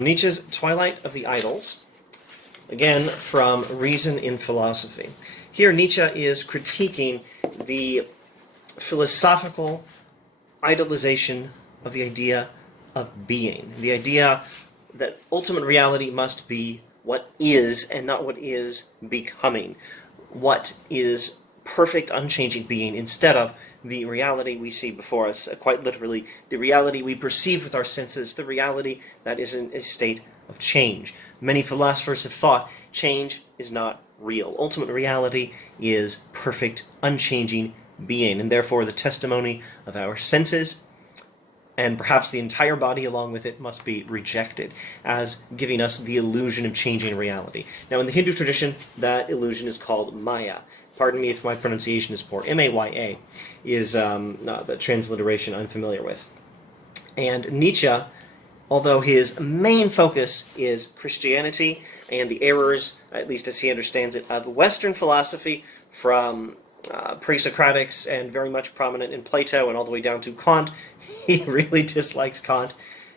Nietzsche's Twilight of the Idols, again from Reason in Philosophy. Here Nietzsche is critiquing the philosophical idolization of the idea of being, the idea that ultimate reality must be what is and not what is becoming, what is perfect, unchanging being, instead of the reality we see before us, quite literally, the reality we perceive with our senses, the reality that is in a state of change. Many philosophers have thought change is not real. Ultimate reality is perfect, unchanging being, and therefore the testimony of our senses, and perhaps the entire body along with it, must be rejected as giving us the illusion of changing reality. Now, in the Hindu tradition, that illusion is called Maya. Pardon me if my pronunciation is poor. M-A-Y-A is the transliteration I'm familiar with. And Nietzsche, although his main focus is Christianity and the errors, at least as he understands it, of Western philosophy from pre-Socratics and very much prominent in Plato and all the way down to Kant, he really dislikes Kant.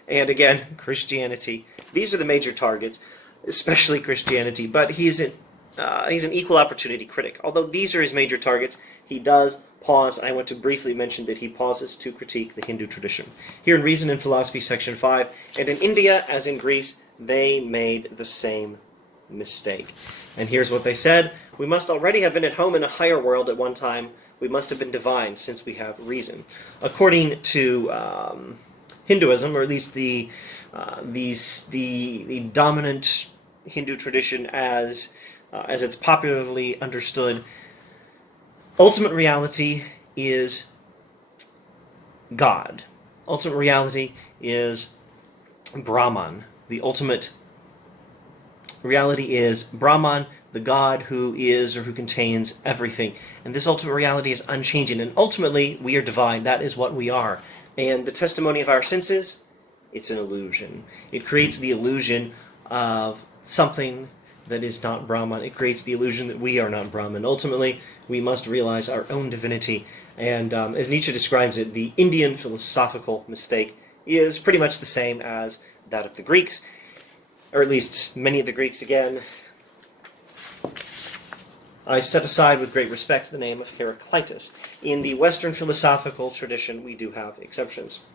And again, Christianity. These are the major targets, especially Christianity, but he's an equal opportunity critic. Although these are his major targets, he does pause. I want to briefly mention that he pauses to critique the Hindu tradition. Here in Reason and Philosophy, Section 5, and in India, as in Greece, they made the same mistake. And here's what they said: we must already have been at home in a higher world at one time. We must have been divine, since we have reason. According to Hinduism, or at least the dominant Hindu tradition as it's popularly understood, ultimate reality is God. Ultimate reality is Brahman. The ultimate reality is Brahman, the God who is or who contains everything. And this ultimate reality is unchanging. And ultimately, we are divine. That is what we are. And the testimony of our senses, it's an illusion. It creates the illusion of something that is not Brahman. It creates the illusion that we are not Brahman. Ultimately, we must realize our own divinity. And as Nietzsche describes it, the Indian philosophical mistake is pretty much the same as that of the Greeks, or at least many of the Greeks. Again, I set aside with great respect the name of Heraclitus. In the Western philosophical tradition, we do have exceptions,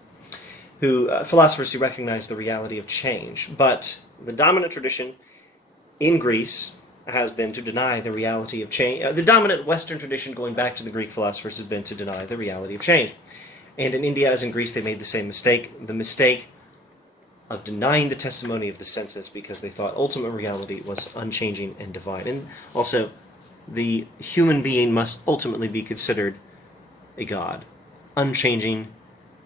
philosophers who recognize the reality of change. But the dominant tradition in Greece has been to deny the reality of change. The dominant Western tradition, going back to the Greek philosophers, has been to deny the reality of change. And in India, as in Greece, they made the same mistake. The mistake of denying the testimony of the senses because they thought ultimate reality was unchanging and divine. And also, the human being must ultimately be considered a god, unchanging,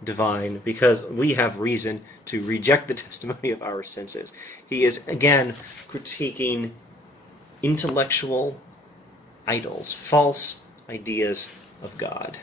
divine, because we have reason to reject the testimony of our senses. He is, again, critiquing intellectual idols, false ideas of God.